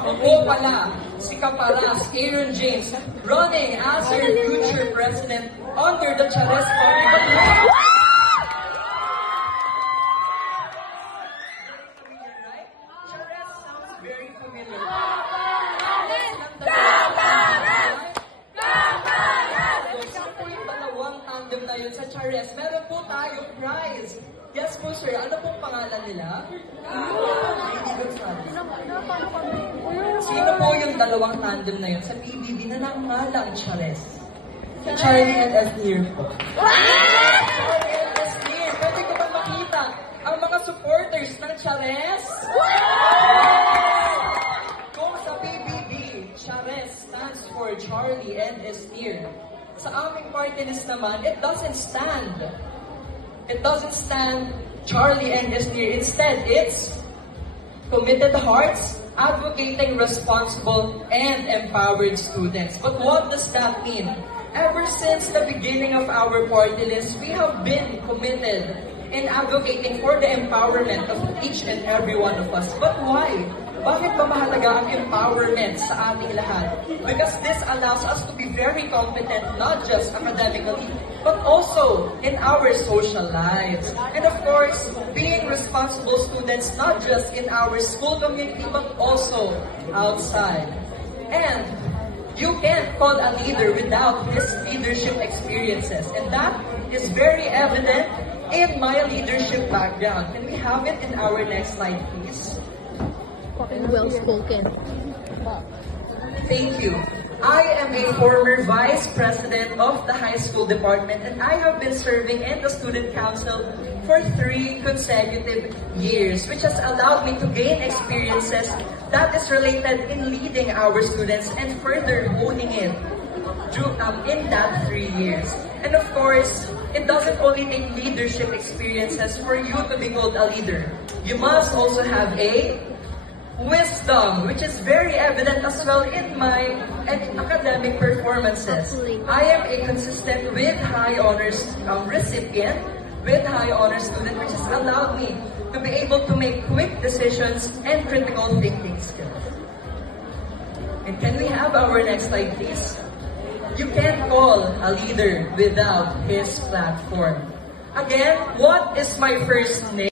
Ako po pala, si Kaparas Aaron James, running as your future president under the Chares Party. Chares sounds very familiar. Sino po yung dalawang tandem na yun sa Chares? Meron po tayong prize. Yes po sir, ano pong pangalan nila? Sino po yung dalawang tandem na yun sa PBB na nangalang Chares? Charlie and Esnir po. Charlie and Esnir, pwede ko ba makita ang mga supporters ng Chares? Kung sa PBB, Chares stands for Charlie and Esnir. Sa aming party list naman, it doesn't stand Charlie and Esnir. Instead, it's committed hearts, advocating responsible and empowered students. But what does that mean? Ever since the beginning of our party list, we have been committed in advocating for the empowerment of each and every one of us. But why? Bakit ba mahalaga ang empowerment sa ating lahat? Because this allows us to be very competent, not just academically, but also in our social lives. And of course, being responsible students, not just in our school community, but also outside. And you can't call a leader without his leadership experiences. And that is very evident in my leadership background. Can we have it in our next slide, please? Well-spoken. Thank you. I am a former vice president of the high school department, and I have been serving in the student council for 3 consecutive years, which has allowed me to gain experiences that is related in leading our students and further honing it in that 3 years. And of course, it doesn't only take leadership experiences for you to be called a leader. You must also have a wisdom, which is very evident as well in my academic performances. I am a consistent with high honors recipient, with high honors student, which has allowed me to be able to make quick decisions and critical thinking skills. And can we have our next slide, please? You can't call a leader without his platform. Again, what is my first name?